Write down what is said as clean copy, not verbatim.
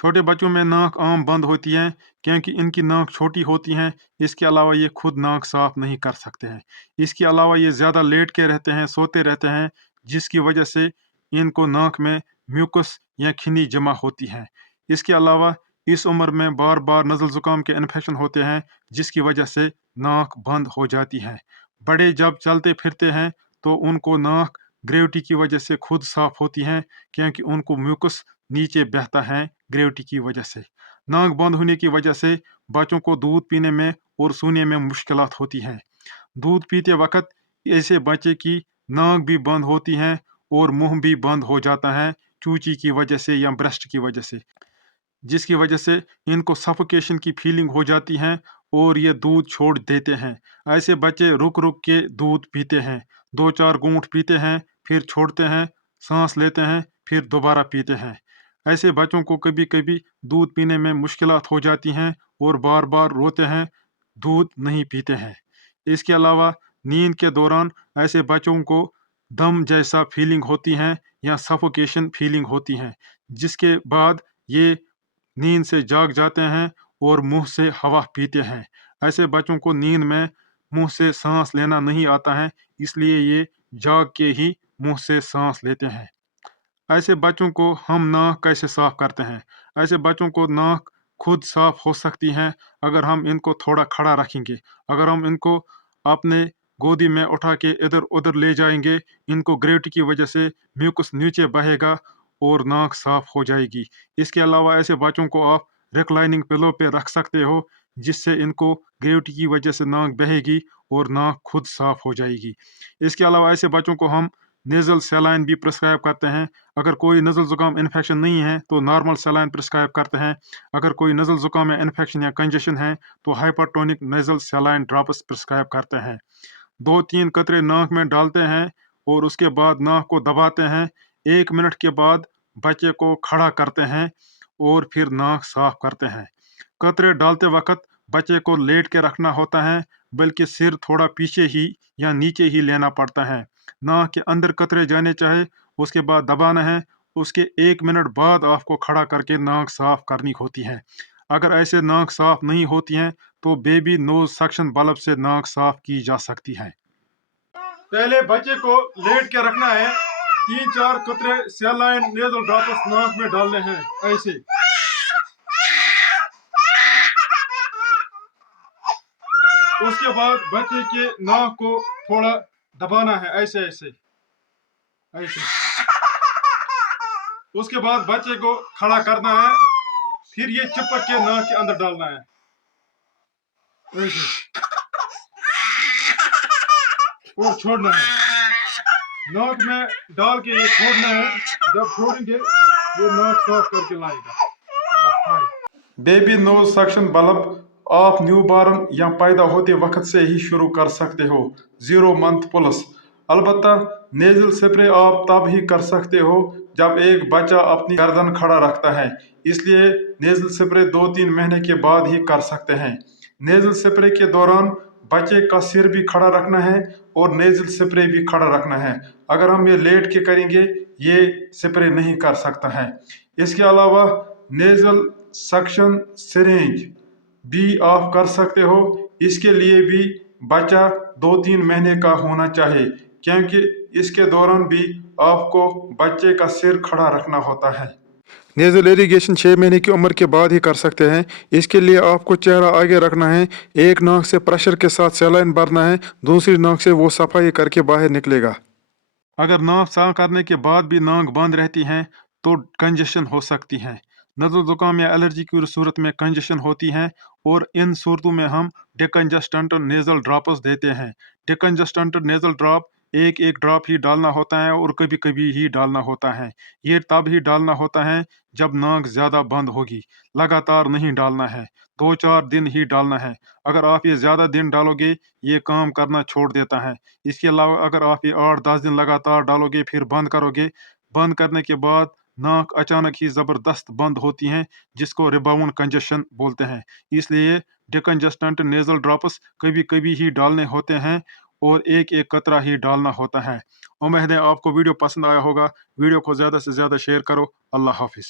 छोटे बच्चों में नाक आम बंद होती है क्योंकि इनकी नाक छोटी होती है। इसके अलावा ये खुद नाक साफ नहीं कर सकते हैं। इसके अलावा ये ज़्यादा लेट के रहते हैं, सोते रहते हैं, जिसकी वजह से इनको नाक में म्यूकस या खिनी जमा होती है। इसके अलावा इस उम्र में बार बार नज़ल ज़ुकाम के इन्फेक्शन होते हैं, जिसकी वजह से नाक बंद हो जाती है। बड़े जब चलते फिरते हैं तो उनको नाक ग्रेविटी की वजह से खुद साफ होती है क्योंकि उनको म्यूकस नीचे बहता है ग्रेविटी की वजह से। नाक बंद होने की वजह से बच्चों को दूध पीने में और सोने में मुश्किलात होती हैं। दूध पीते वक्त ऐसे बच्चे की नाक भी बंद होती है और मुंह भी बंद हो जाता है चूची की वजह से या ब्रेस्ट की वजह से, जिसकी वजह से इनको सफोकेशन की फीलिंग हो जाती है और ये दूध छोड़ देते हैं। ऐसे बच्चे रुक रुक के दूध पीते हैं, 2-4 घूंट पीते हैं, फिर छोड़ते हैं, सांस लेते हैं, फिर दोबारा पीते हैं। ऐसे बच्चों को कभी कभी दूध पीने में मुश्किलात हो जाती हैं और बार बार रोते हैं, दूध नहीं पीते हैं। इसके अलावा नींद के दौरान ऐसे बच्चों को दम जैसा फीलिंग होती है या सफोकेशन फीलिंग होती है, जिसके बाद ये नींद से जाग जाते हैं और मुंह से हवा पीते हैं। ऐसे बच्चों को नींद में मुंह से सांस लेना नहीं आता है, इसलिए ये जाग के ही मुंह से सांस लेते हैं। ऐसे बच्चों को हम नाक कैसे साफ करते हैं? ऐसे बच्चों को नाक खुद साफ हो सकती है अगर हम इनको थोड़ा खड़ा रखेंगे। अगर हम इनको अपने गोदी में उठा के इधर उधर ले जाएंगे, इनको ग्रेविटी की वजह से म्यूकस नीचे बहेगा और नाक साफ हो जाएगी। इसके अलावा ऐसे बच्चों को आप रिक्लाइनिंग पिलो पे रख सकते हो, जिससे इनको ग्रेविटी की वजह से नाक बहेगी और नाक खुद साफ हो जाएगी। इसके अलावा ऐसे बच्चों को हम नेज़ल सलाइन भी प्रिस्क्राइब करते हैं। अगर कोई नज़ल ज़ुकाम इन्फेक्शन नहीं है तो नॉर्मल सलाइन प्रिस्क्राइब करते हैं। अगर कोई नज़ल ज़ुकाम में इन्फेक्शन या कंजेशन है तो hypertonic nasal saline drops prescribe करते हैं। 2-3 कतरे नाक में डालते हैं और उसके बाद नाक को दबाते हैं। 1 मिनट के बाद बच्चे को खड़ा करते हैं और फिर नाक साफ करते हैं। कतरे डालते वक्त बच्चे को लेट के रखना होता है, बल्कि सिर थोड़ा पीछे ही या नीचे ही लेना पड़ता है। नाक के अंदर कतरे जाने चाहे, उसके बाद दबाना है। उसके 1 मिनट बाद आपको खड़ा करके नाक साफ करनी होती है। अगर ऐसे नाक साफ नहीं होती हैं तो बेबी नोज सक्शन बल्ब से नाक साफ की जा सकती है। पहले बच्चे को लेट के रखना है, 3-4 कतरे सलाइन नेज़ल ड्रॉप्स नाक में डालने हैं ऐसे। उसके बाद बच्चे के नाक को थोड़ा दबाना है ऐसे ऐसे ऐसे। उसके बाद बच्चे को खड़ा करना है, फिर ये चिपक के नाक के अंदर डालना है ऐसे और छोड़ना है। नाक में डाल के ये छोड़ना है, जब छोड़ेंगे ये नाक साफ करके लाएगा। बेबी नोज सक्शन बल्ब आप न्यूबॉर्न या पैदा होते वक्त से ही शुरू कर सकते हो, 0 मंथ प्लस। अलबत्ता नेजल स्प्रे आप तब ही कर सकते हो जब एक बच्चा अपनी गर्दन खड़ा रखता है, इसलिए नेजल स्प्रे 2-3 महीने के बाद ही कर सकते हैं। नेजल स्प्रे के दौरान बच्चे का सिर भी खड़ा रखना है और नेजल स्प्रे भी खड़ा रखना है। अगर हम ये लेट के करेंगे ये स्प्रे नहीं कर सकता है। इसके अलावा नेजल सक्शन सिरिंज भी आप कर सकते हो। इसके लिए भी बच्चा 2-3 महीने का होना चाहिए, क्योंकि इसके दौरान भी आपको बच्चे का सिर खड़ा रखना होता है। नेजल इरिगेशन 6 महीने की उम्र के बाद ही कर सकते हैं। इसके लिए आपको चेहरा आगे रखना है, एक नाक से प्रेशर के साथ सलाइन भरना है, दूसरी नाक से वो सफाई करके बाहर निकलेगा। अगर नाक साफ करने के बाद भी नाक बंद रहती है तो कंजेशन हो सकती है। नज़ल ज़ुकाम या एलर्जी की सूरत में कंजेशन होती है और इन सूरतों में हम डिकंजेस्टेंट नेज़ल ड्रॉप्स देते हैं। डिकंजेस्टेंट नेज़ल ड्रॉप एक एक ड्रॉप ही डालना होता है और कभी कभी ही डालना होता है। ये तब ही डालना होता है जब नाक ज़्यादा बंद होगी, लगातार नहीं डालना है, 2-4 दिन ही डालना है। अगर आप ये ज़्यादा दिन डालोगे ये काम करना छोड़ देता है। इसके अलावा अगर आप ये 8-10 दिन लगातार डालोगे फिर बंद करोगे, बंद करने के बाद नाक अचानक ही ज़बरदस्त बंद होती हैं, जिसको रिबाउंड कंजेशन बोलते हैं। इसलिए डिकंजेस्टेंट नेज़ल ड्रॉप्स कभी कभी ही डालने होते हैं और एक एक कतरा ही डालना होता है। उम्मीद है आपको वीडियो पसंद आया होगा। वीडियो को ज़्यादा से ज़्यादा शेयर करो। अल्लाह हाफिज़।